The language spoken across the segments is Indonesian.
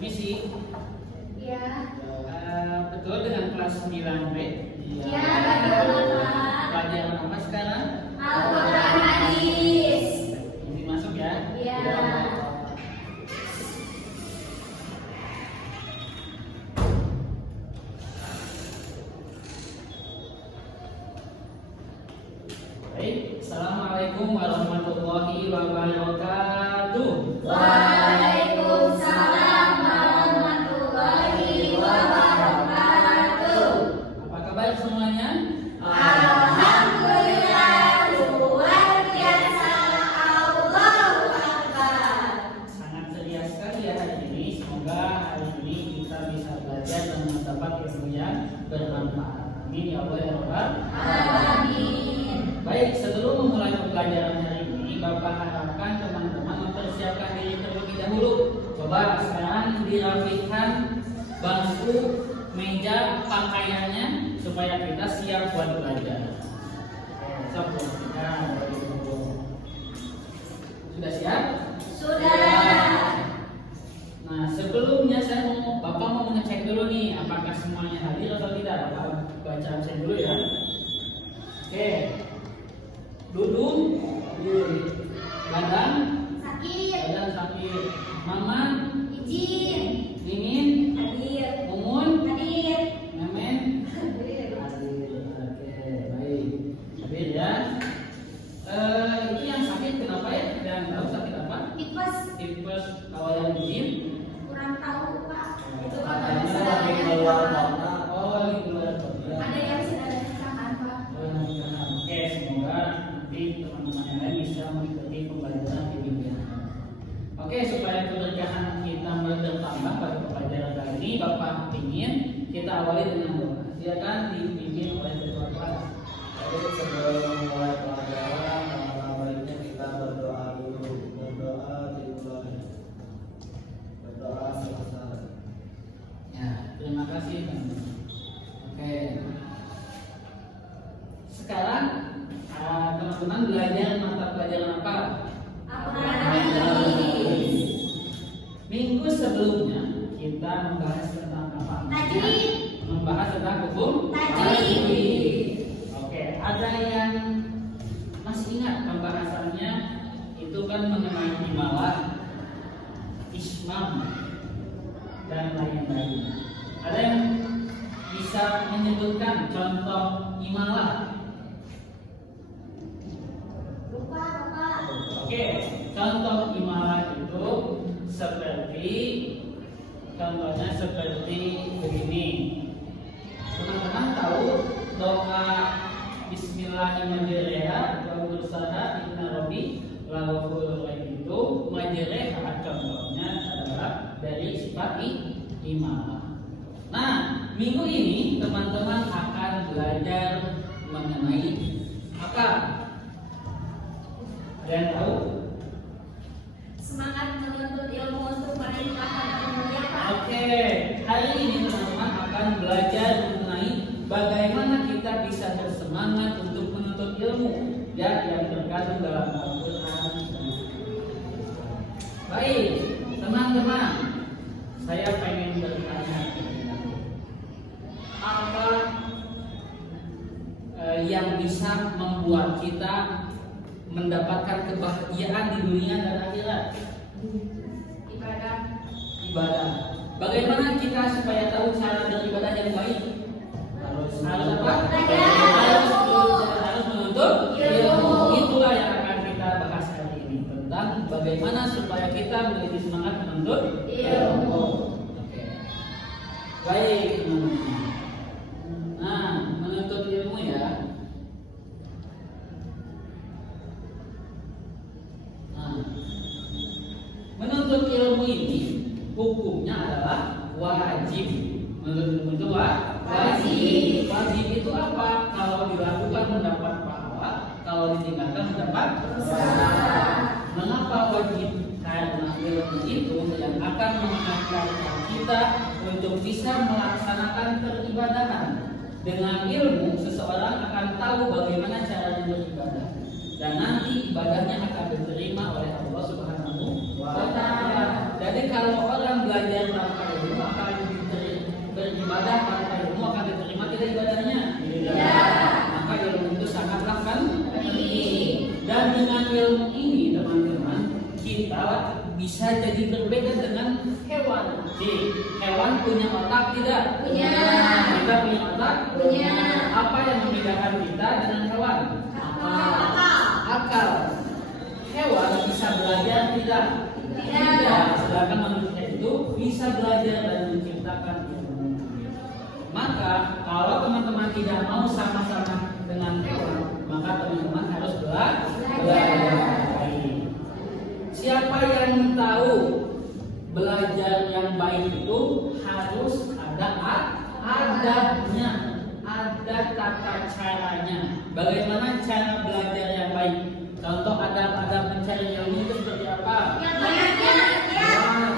Misi, Iya. betul dengan kelas 9B? Iya, Bapak. Pelajaran apa sekarang? Al-Quran hadis. Ini masuk ya? Iya. Baik, Assalamualaikum warahmatullahi wabarakatuh. Waalaikumsalam warahmatullahi wabarakatuh. Apa kabar semuanya? Alhamdulillah, luar biasa. Allahu Akbar. Sangat ceria sekali ya hari ini. Semoga hari ini kita bisa belajar dan mendapat ilmu yang bermanfaat. Amin ya Allah ya Rabbal Amin. Baik, sebelum memulai pembelajaran hari ini, Bapak harapkan teman-teman mempersiapkan diri terlebih dahulu. Coba sekarang dirapikan bangku, meja, pakaiannya supaya kita siap buat belajar. Siap buat kita. Sudah siap? Sudah. Nah, sebelumnya Bapak mau mengecek dulu nih apakah semuanya hadir atau tidak. Bapak baca absen dulu ya. Oke. Dudung, badan Sakit. sakit. Mama, Izin. dingin, Hadir. Mumun, Hadir. Memen, Hadir. hadir. Oke, baik. Hadir ya. Itu yang sakit kenapa ya? Yang tahu sakit apa? Tipes. Tipes. Kalau yang dingin? Kurang tahu, Pak. Itu kan Katanya ada lagi yang keluar kota. Oh, lagi keluar kota. ada yang sedang dikatakan, Pak. Oke, semoga nanti teman-teman yang lain bisa mengikuti pembelajaran di minggu. Oke, supaya keberkahan kita bertambah pada pembelajaran kali ini, Bapak ingin kita awali dengan doa. Silakan dipimpin oleh ketua kelas. Jadi sebelum mulai pelajaran, baiknya kita berdoa dulu. Berdoa dimulai. Berdoa selesai. Ya, terima kasih teman-teman. Oke. Sekarang teman-teman belajar mata pelajaran apa? Hadis. Minggu sebelumnya kita membahas tentang apa? Tajwid. Membahas tentang hukum Tajwid. Oke, ada yang masih ingat pembahasannya itu kan mengenai imalah, ismam, dan lain-lain. Ada yang bisa menyebutkan contoh imalah? Lupa, Bapak. Oke, contoh imalah itu contohnya seperti begini. Teman-teman tahu doa Bismillahirrahmanirrahim wa mursaha inna rabbi laghafurur rahim itu majreha contohnya adalah dari sifat imalah. Nah, minggu ini teman-teman akan belajar mengenai apa? Ada yang tahu? Semangat menuntut ilmu untuk melimpahkan ilmunya, Pak. Oke, hari ini teman-teman akan belajar mengenai bagaimana kita bisa bersemangat untuk menuntut ilmu ya yang terkandung dalam Al-Quran. Baik, teman-teman, saya pengen bertanya apa yang bisa membuat kita mendapatkan kebahagiaan di dunia dan akhirat? Ibadah. Bagaimana kita supaya tahu cara beribadah yang baik? Harus apa? Harus menuntut ilmu. Itulah yang akan kita bahas hari ini tentang bagaimana supaya kita menjadi semangat menuntut ilmu. Oke. Baik, teman-teman. Nah, menuntut ilmu ya. Menuntut ilmu ini hukumnya adalah wajib. Menuntut ilmu itu wajib. Wajib itu apa? Kalau dilakukan mendapat pahala, kalau ditinggalkan mendapat dosa. Mengapa wajib? Karena ilmu itu yang akan mengantarkan kita untuk bisa melaksanakan peribadahan. Dengan ilmu, seseorang akan tahu bagaimana caranya beribadah, dan nanti ibadahnya akan diterima oleh Allah Subhanahu wa Ta'ala. Jadi kalau orang belajar jadi berbeda dengan hewan. Hewan punya otak tidak? Punya. Kita punya otak? Punya. Apa yang membedakan kita dengan hewan? Akal. Hewan bisa belajar tidak? Tidak. Sedangkan manusia itu bisa belajar dan menciptakan ilmu. Maka kalau teman-teman tidak mau sama-sama dengan hewan, maka teman-teman harus belajar. Siapa yang tahu belajar yang baik itu harus ada adabnya, ada tata caranya. Bagaimana cara belajar yang baik? Contoh adab-adab mencari ilmu itu seperti apa? Yang niatnya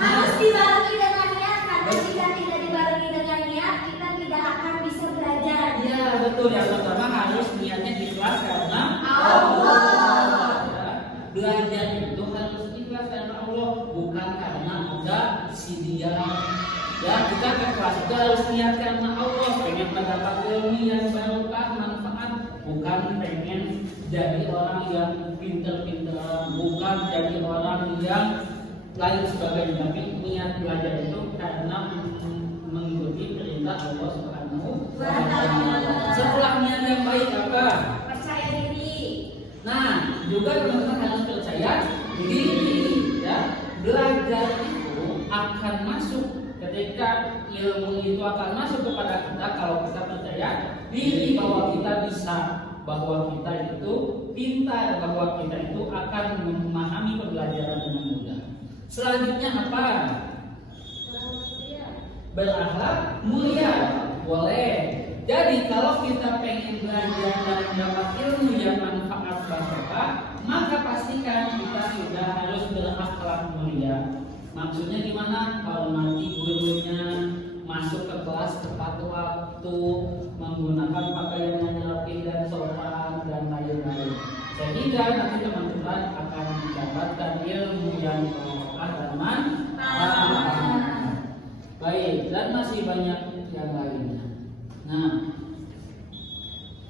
harus dibarengi dengan niat. Karena jika tidak dibarengi dengan niat, kita tidak akan bisa belajar. Iya betul. Yang pertama harus niatnya ikhlas karena Allah. Belajar itu harus ikhlas karena Allah, bukan karena ada si dia. Ya, kita ke kelas itu harus niat karena Allah, pengen mendapat ilmu yang barokah, manfaat, bukan pengen jadi orang yang pinter-pinter, bukan jadi orang yang lain sebagainya. Tapi niat belajar itu karena mengikuti perintah Allah Subhanahu wa Ta'ala. Setelah niat yang baik apa? Percaya diri. Nah, juga teman-teman harus percaya diri, ya. Belajar itu akan masuk ketika ilmu itu akan masuk kepada kita kalau kita percaya diri bahwa kita bisa, bahwa kita itu pintar, bahwa kita itu akan memahami pembelajaran dengan mudah. Selanjutnya apa? Berakhlak mulia. Boleh. Jadi kalau kita pengen belajar dan mendapat ilmu yang manfaat barokah, maka pastikan kita sudah harus berakhlak mulia. Maksudnya gimana? Hormati gurunya, masuk ke kelas tepat waktu, menggunakan pakaian yang rapi dan sopan dan lain-lain. Sehingga nanti teman-teman akan mendapatkan ilmu yang barokah dan manfaat. Baik, dan masih banyak yang lainnya. Nah,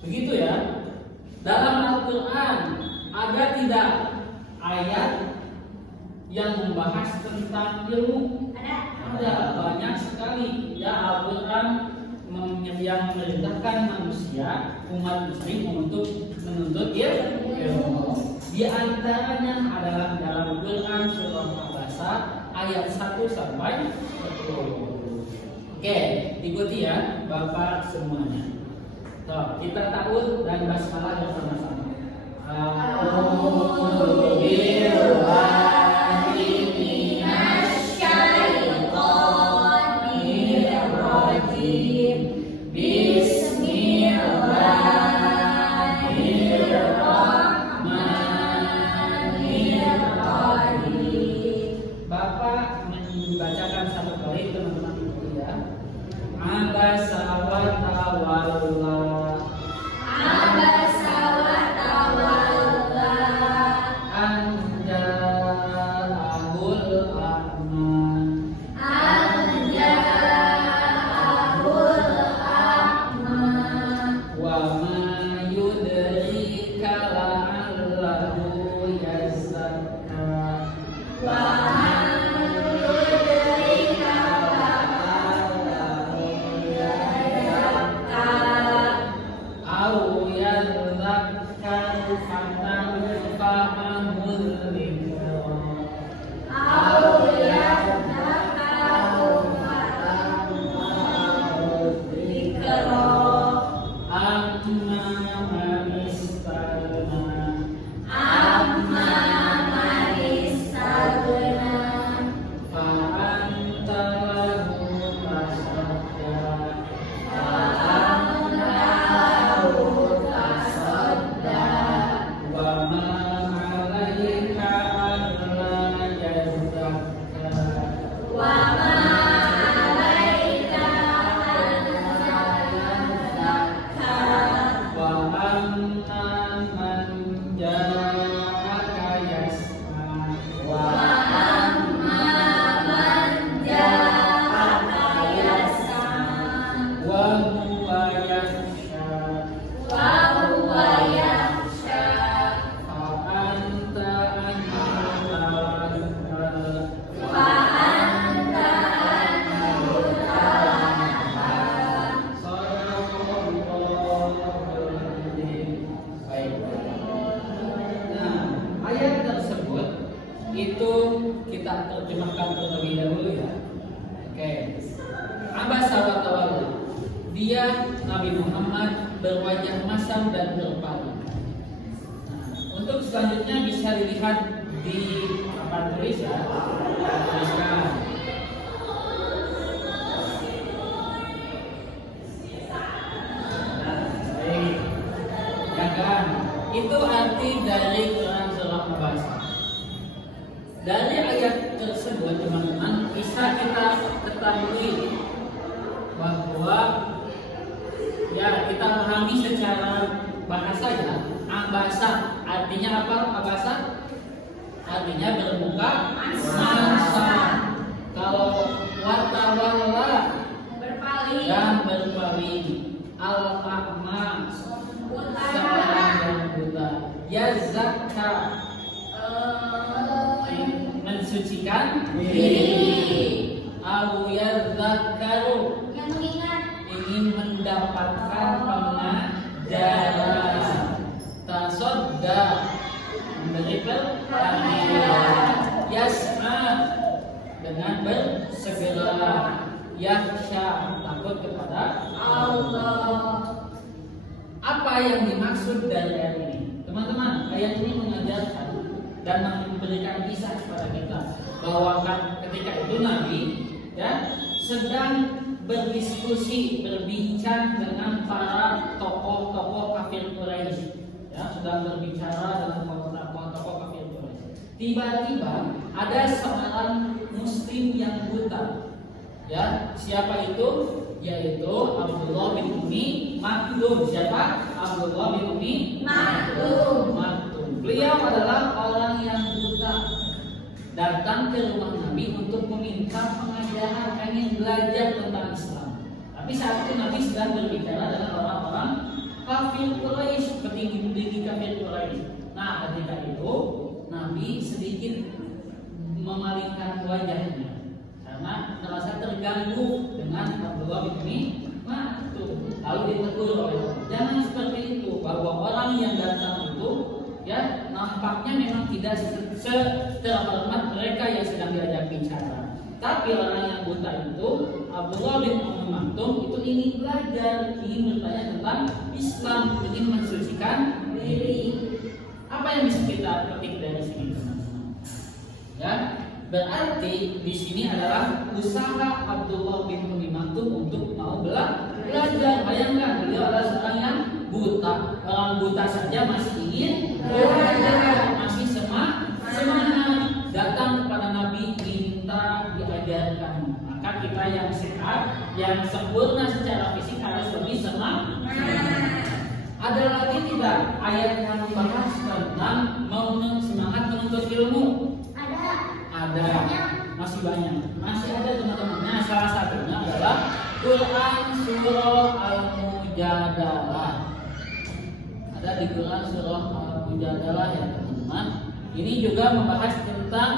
begitu ya. Dalam Al-Quran ada tidak ayat yang membahas tentang ilmu? Ada banyak sekali. Ya, Al-Quran yang memerintahkan manusia, umat muslim untuk menuntut ilmu. Di antaranya adalah dalam Quran surah Al-Baqarah ayat 1 sampai 10. Oke, ikuti ya Bapak semuanya. Tuh, kita ta'awudz dan basmalah bersama-sama. A'udzu billahi minasy syaithanir rajim. Bismillahirrahmanirrahim. Bapak membacakan satu kali, teman-teman ikuti ya. Abasa wa tawalla. Abasa wa tawalla. Anja'ahul a'ma. Anja'ahul a'ma. Wa ma yudrika la'allahu yazakka. Wa man yudrika la'allahu yazakka. Au dia Nabi Muhammad berwajah masam dan berpaling. Nah, untuk selanjutnya bisa dilihat di papan tulis ya. Tuliskan. Baik. Ya kan? Itu arti dari Quran surah Abasa. Dari ayat tersebut teman-teman bisa kita ketahui bahwa ya kita pahami secara bahasa ya. Abasa artinya apa? Abasa artinya bermuka masa. Kalau watawalla Berpaling. dan berpaling, al-a'ma seorang yang buta, yazakka mensucikan diri, au yadzakkaru Yang mengingat. ingin mendapatkan pengajaran, tasodda memberi pertanian, yas'a dengan bersegera, yakhsha takut kepada Allah. Apa yang dimaksud dari ayat ini? Teman-teman, ayat ini mengajarkan dan memberikan kisah kepada kita bahwa ketika itu Nabi ya sedang berdiskusi, berbincang dengan para tokoh-tokoh kafir Quraisy. Ya, sedang berbicara dengan tokoh-tokoh kafir Quraisy. Tiba-tiba ada seorang muslim yang buta. Ya, siapa itu? Yaitu Abdullah bin Ummi Maktum. Siapa? Abdullah bin Ummi Maktum. Beliau adalah orang yang buta, datang ke rumah Nabi untuk meminta pengajaran, pengen belajar tentang Islam. Tapi saat itu Nabi sedang berbicara dengan orang-orang kafir Quraisy, petinggi-petinggi kafir Quraisy. Nah, ketika itu Nabi sedikit memalingkan wajahnya karena merasa terganggu dengan Abdullah bin Ummi Maktum. Lalu ditegur oleh Allah, jangan seperti itu, bahwa orang yang datang itu ya nampaknya memang tidak terhormat mereka yang sedang diajak bicara. Tapi orang yang buta itu, Abdullah bin Ummi Maktum, itu ingin belajar, ingin bertanya tentang Islam, ingin mensucikan diri. Apa yang bisa kita petik dari sini, teman-teman? Ya, berarti di sini adalah usaha Abdullah bin Ummi Maktum untuk mau belajar. Bayangkan, beliau adalah seorang yang buta. Orang buta saja masih ingin belajar, masih semangat datang kepada Nabi minta diajarkan. Maka kita yang sehat, yang sempurna secara fisik harus lebih semangat. Ada lagi tidak ayat yang membahas tentang mau semangat menuntut ilmu? Ada, masih banyak, masih ada teman-teman. Nah, salah satunya adalah Quran surah Al-Mujadalah. Ada di Quran surah Al-Mujadalah ya teman-teman. Ini juga membahas tentang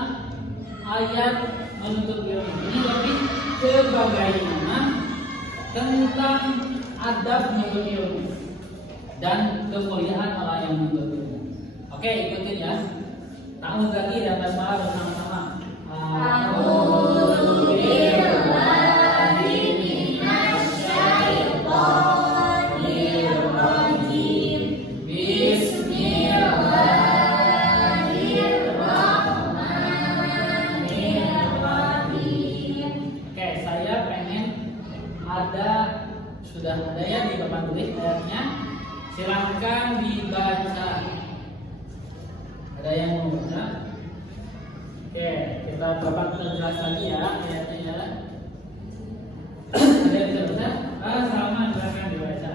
ayat menuntut ilmu. Ini lebih ke bagaimana tentang adab menuntut ilmu dan kemuliaan orang yang menuntut ilmu. Oke, ikutin ya. Ta'awudz lagi dan basmalah bersama-sama. Sudah ada ya di papan tulis ayatnya, silahkan dibaca. Ada yang mau baca? Oke, kita bapak terjelas lagi ya ayatnya ya. Ada yang bisa baca? Salman, silahkan dibaca.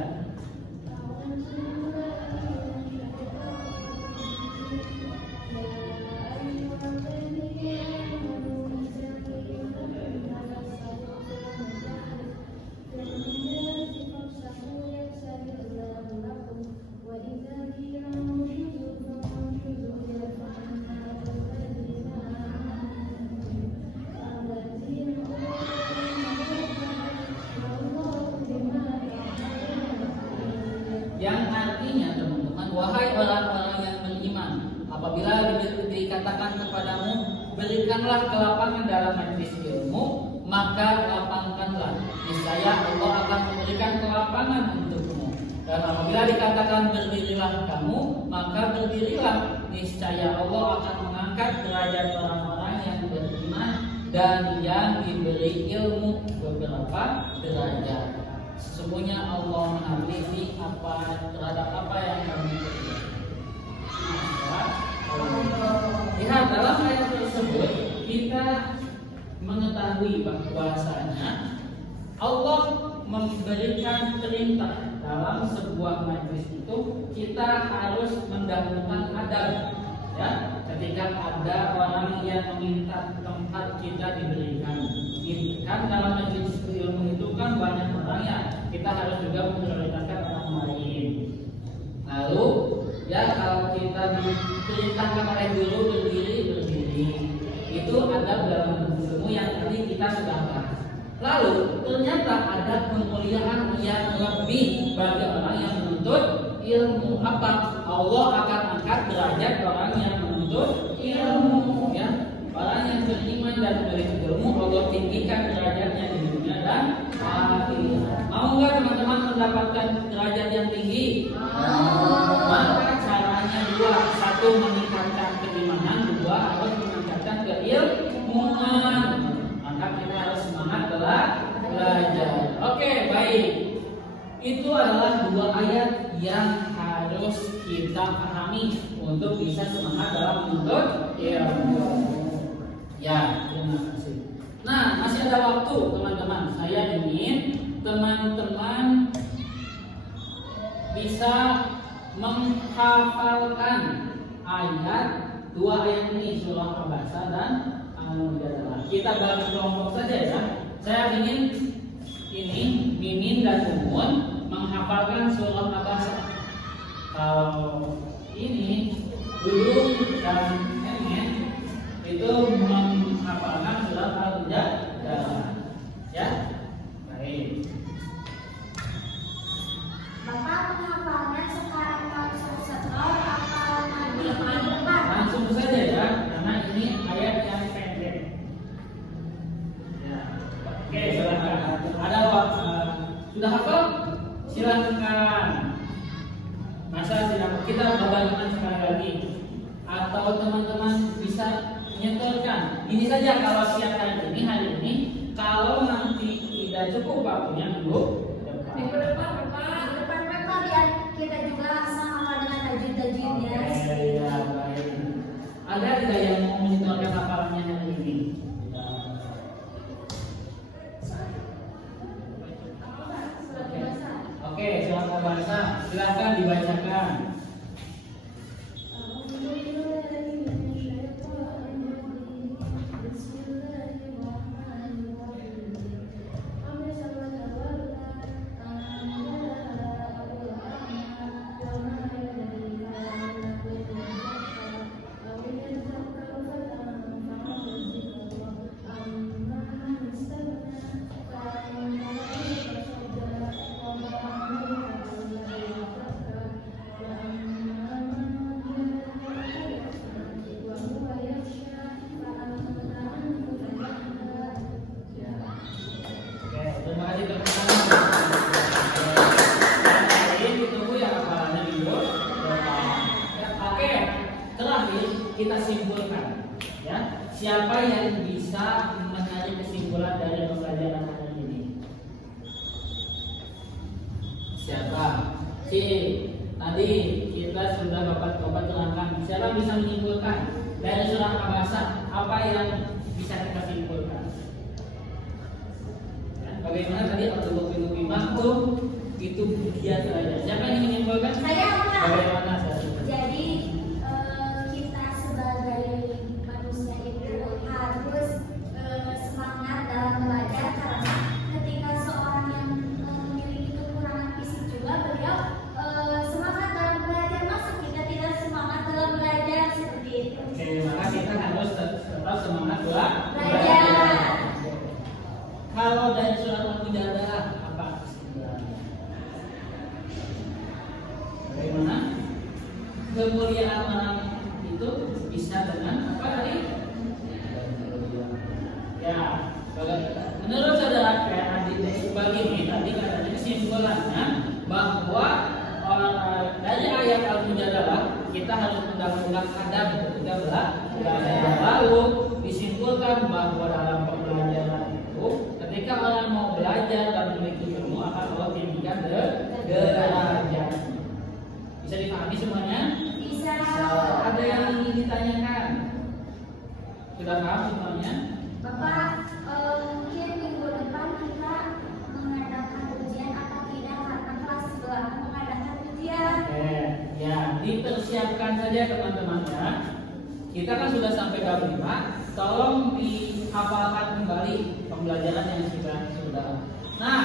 Yang artinya teman-teman, wahai orang-orang yang beriman, apabila dikatakan kepadamu, berikanlah kelapangan dalam majlis ilmu, maka lapangkanlah. Niscaya Allah akan memberikan kelapangan Dan apabila dikatakan berdirilah kamu, maka berdirilah. Niscaya Allah akan mengangkat derajat orang-orang yang beriman dan yang diberi ilmu beberapa derajat. Sesungguhnya Allah Maha teliti terhadap apa yang kami kerjakan. Lihat dalam ayat tersebut kita mengetahui bahwasanya Allah memberikan perintah dalam sebuah majlis itu kita harus mendahulukan adab. Ya, ketika ada orang yang meminta tempat kita diberikan, kan dalam majlis ilmu itu kan banyak orang ya, kita harus juga memprioritaskan orang lain. Lalu ya kalau kita diperintahkan oleh guru berdiri, itu ada dalam ilmu yang tadi kita sudah bahas. Lalu ternyata ada kemuliaan yang lebih bagi orang yang menuntut ilmu. Apa? Allah akan angkat derajat orang yang menuntut ilmu. Ya, orang yang beriman dan memiliki ilmu Allah tinggikan derajatnya di dunia dan akhirat. Mau nggak teman-teman mendapatkan derajat yang tinggi? Maka caranya dua: satu meningkatkan keimanan, dua harus meningkatkan keilmuan. Maka kita harus semangat belajar. Oke, baik. Itu adalah dua ayat yang harus kita pahami untuk bisa semangat dalam menuntut ilmu. Ya, terima kasih. Nah, masih ada waktu teman-teman. Saya ingin teman-teman bisa menghafalkan dua ayat ini, surah Abasa dan Al-Mujadalah. Kita bagi kelompok saja ya. Saya ingin ini Mimin dan Umun menghafalkan surah Abasa. Kalau ini Dulu dan Emen itu menghafalkan surah Al-Mujadalah. Ya, baik. Bapak menghafalnya sekarang langsung setor atau nanti di depan? Langsung saja ya, karena ini ayat yang pendek. Ya. Oke, silakan. Ada sudah hafal? Silakan. Masa silakan kita babakan sekali lagi. Atau teman-teman bisa menyetorkan. Ini saja kalau siapkan hari ini. Kalau nanti tidak cukup waktunya minggu depan. Biar kita juga sama dengan tajwid-tajwidnya. Ya, baik. Ada tidak yang mau menyetorkan hafalannya hari ini? Oke, silakan bahasa. Silakan dibacakan. Kita simpulkan, ya. Siapa yang bisa menarik kesimpulan dari pembelajaran hari ini? Siapa? Tadi kita sudah Bapak terangkan. Siapa bisa menyimpulkan dari surah Abasa apa yang bisa kita simpulkan? Ya, bagaimana tadi Abdullah bin Umi Maktum itu dia saja. Siapa yang menyimpulkan? Saya. Bagaimana saya? Jadi semangat dalam belajar, karena ketika seorang yang memiliki kekurangan fisik juga beliau semangat dalam belajar, masa kita tidak semangat dalam belajar seperti itu. Oke, maka kita harus tetap semangat belajar. Kalau dari surat Al-Mujadalah apa kesimpulannya? Bagaimana kemuliaan orang itu bisa dengan apa tadi? Ya, menurut saudara begini tadi katanya kesimpulannya bahwa dari ayat Al-Mujadalah kita harus mendahulukan adab ketika belajar. Lalu disimpulkan bahwa dalam pembelajaran itu ketika orang mau belajar dan memiliki ilmu akan Allah tinggikan derajat. Bisa dipahami semuanya? Bisa. Ada yang ingin ditanyakan? Sudah paham semuanya? Bapak, mungkin minggu depan kita mengadakan ujian atau tidak, karena kelas 2 mengadakan ujian. Ya, dipersiapkan saja teman-teman ya. Kita kan sudah sampai bab 5, tolong dihafalkan kembali pembelajaran yang sudah. Nah,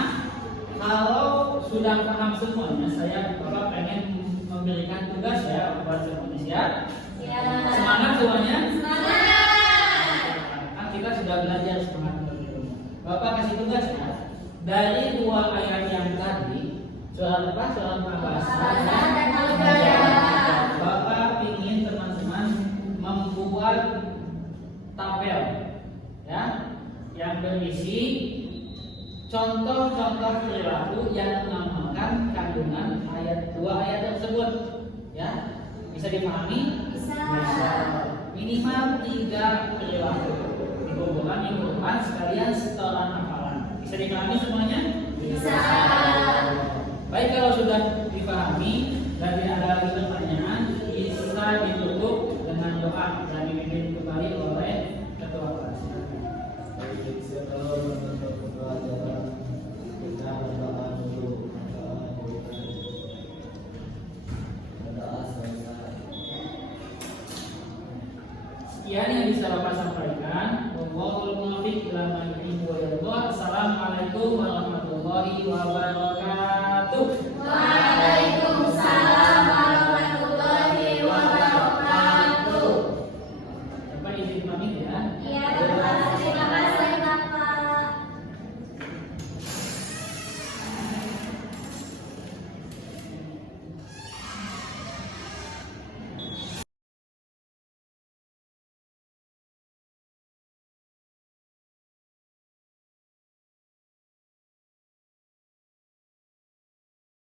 kalau sudah paham semuanya, saya Bapak pengen memberikan tugas ya buat semuanya siap. Ya. Semangat semuanya. Semangat. Kan kita sudah belajar semangat dulu. Bapak kasih tugas ya. Dari 2 ayat yang tadi, soal apa? Soal bahasa dan al-Qur'an. Bapak ingin teman-teman membuat tabel ya yang berisi contoh-contoh perilaku yang mengamalkan kandungan ayat 2 ayat tersebut ya. Bisa dipahami? Bisa. Minimal 3 perilaku dikumpulkan minggu depan sekalian setoran hafalan. Bisa dipahami semuanya? Bisa. Baik, kalau sudah dipahami dan tidak ada lagi pertanyaan, bisa ditutup dengan doa dan dipimpin kembali oleh ketua kelas. Baik, sebelum menutup pembelajaran kita berdoa dulu. Berdoa selesai. Sekian yang bisa Bapak sampaikan. Wallahul muwaffiq ila ma yuhibbu wa yarda. Assalamualaikum warahmatullahi wabarakatuh.